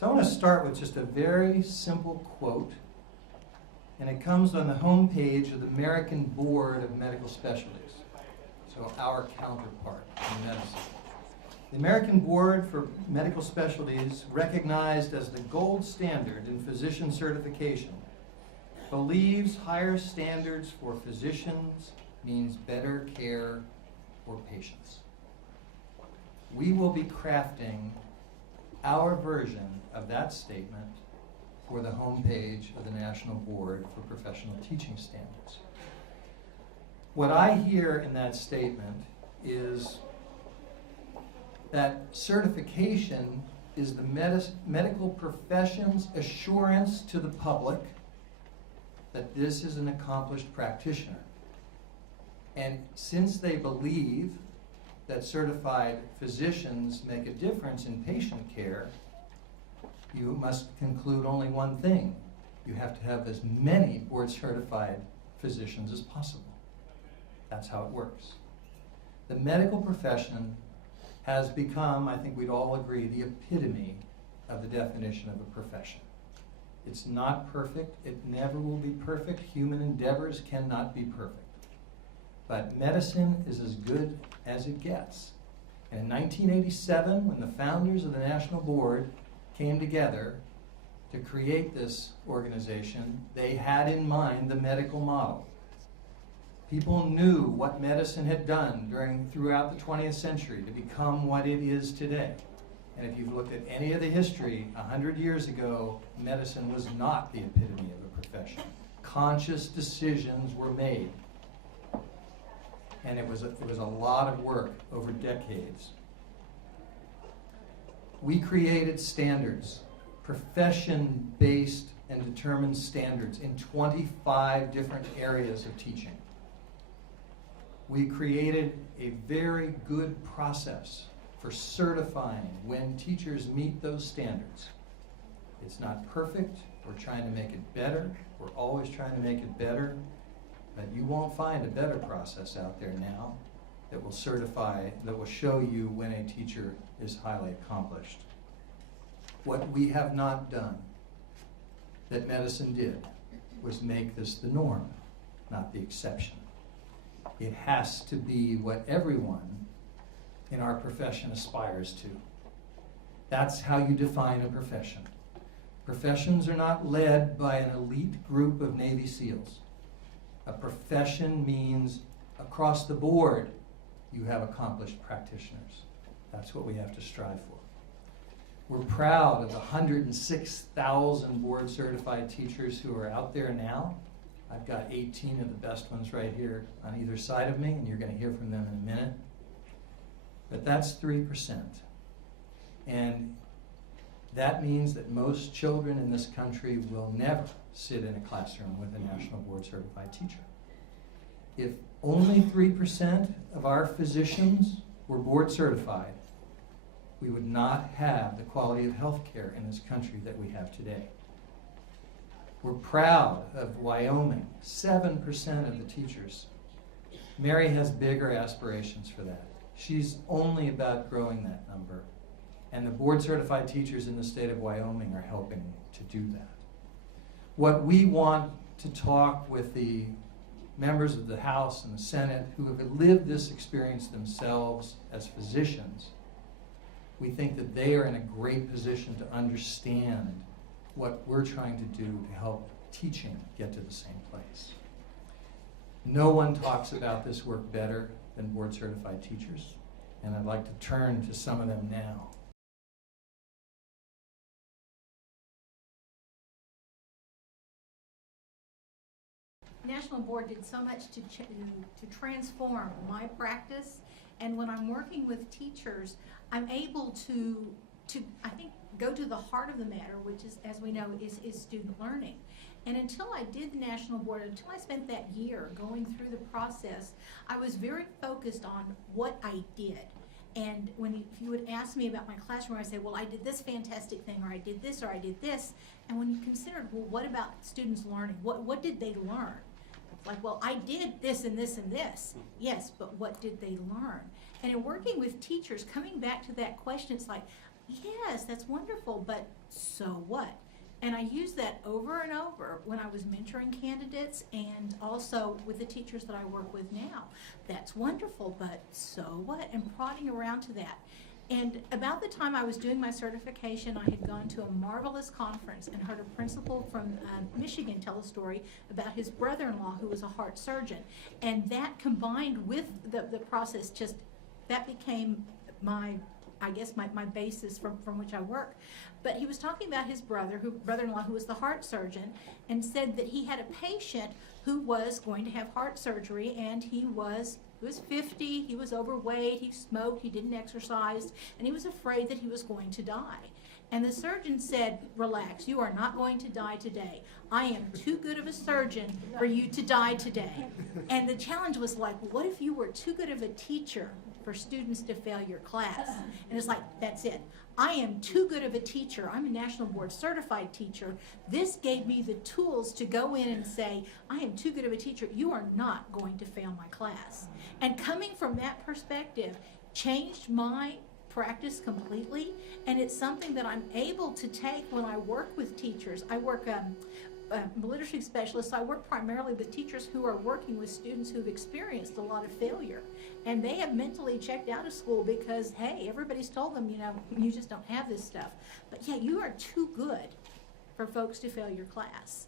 So I want to start with just a very simple quote, and it comes on the home page of the American Board of Medical Specialties, so our counterpart in medicine. The American Board for Medical Specialties, recognized as the gold standard in physician certification, believes higher standards for physicians means better care for patients. We will be crafting our version of that statement for the homepage of the National Board for Professional Teaching Standards. What I hear in that statement is that certification is the medical profession's assurance to the public that this is an accomplished practitioner. And since they believe that certified physicians make a difference in patient care, you must conclude only one thing. You have to have as many board-certified physicians as possible. That's how it works. The medical profession has become, I think we'd all agree, the epitome of the definition of a profession. It's not perfect. It never will be perfect. Human endeavors cannot be perfect. But medicine is as good as it gets. And in 1987, when the founders of the National Board came together to create this organization, they had in mind the medical model. People knew what medicine had done throughout the 20th century to become what it is today. And if you've looked at any of the history, 100 years ago, medicine was not the epitome of a profession. Conscious decisions were made. And it was a lot of work over decades. We created standards, profession-based and determined standards in 25 different areas of teaching. We created a very good process for certifying when teachers meet those standards. It's not perfect. We're trying to make it better. We're always trying to make it better. But you won't find a better process out there now that will certify, that will show you when a teacher is highly accomplished. What we have not done that medicine did was make this the norm, not the exception. It has to be what everyone in our profession aspires to. That's how you define a profession. Professions are not led by an elite group of Navy SEALs. A profession means across the board you have accomplished practitioners. That's what we have to strive for. We're proud of the 106,000 board-certified teachers who are out there now. I've got 18 of the best ones right here on either side of me, and you're going to hear from them in a minute. But that's 3%. And that means that most children in this country will never sit in a classroom with a National Board Certified teacher. If only 3% of our physicians were board certified, we would not have the quality of health care in this country that we have today. We're proud of Wyoming, 7% of the teachers. Mary has bigger aspirations for that. She's only about growing that number. And the board-certified teachers in the state of Wyoming are helping to do that. What we want to talk with the members of the House and the Senate who have lived this experience themselves as physicians, we think that they are in a great position to understand what we're trying to do to help teaching get to the same place. No one talks about this work better than board-certified teachers, and I'd like to turn to some of them now. National Board did so much to transform my practice, and when I'm working with teachers, I'm able to I think go to the heart of the matter, which is, as we know, is student learning. And until I did the National Board, until I spent that year going through the process, I was very focused on what I did. And if you would ask me about my classroom, I'd say, well, I did this fantastic thing, or I did this, or I did this. And when you considered, well, what about students learning? What did they learn? Like, well, I did this and this and this. Yes, but what did they learn? And in working with teachers, coming back to that question, it's like, yes, that's wonderful, but so what? And I use that over and over when I was mentoring candidates and also with the teachers that I work with now. That's wonderful, but so what? And prodding around to that. And about the time I was doing my certification, I had gone to a marvelous conference and heard a principal from Michigan tell a story about his brother-in-law who was a heart surgeon. And that combined with the process, just that became my basis from which I work. But he was talking about his brother-in-law who was the heart surgeon, and said that he had a patient who was going to have heart surgery, and he was 50, he was overweight, he smoked, he didn't exercise, and he was afraid that he was going to die. And the surgeon said, relax, you are not going to die today. I am too good of a surgeon for you to die today. And the challenge was like, what if you were too good of a teacher for students to fail your class? And it's like, that's it. I am too good of a teacher. I'm a National Board certified teacher. This gave me the tools to go in and say, I am too good of a teacher. You are not going to fail my class. And coming from that perspective changed my practice completely, and it's something that I'm able to take when I work with teachers. I work I'm a literacy specialist, so I work primarily with teachers who are working with students who've experienced a lot of failure. And they have mentally checked out of school because, hey, everybody's told them, you just don't have this stuff. But yeah, you are too good for folks to fail your class.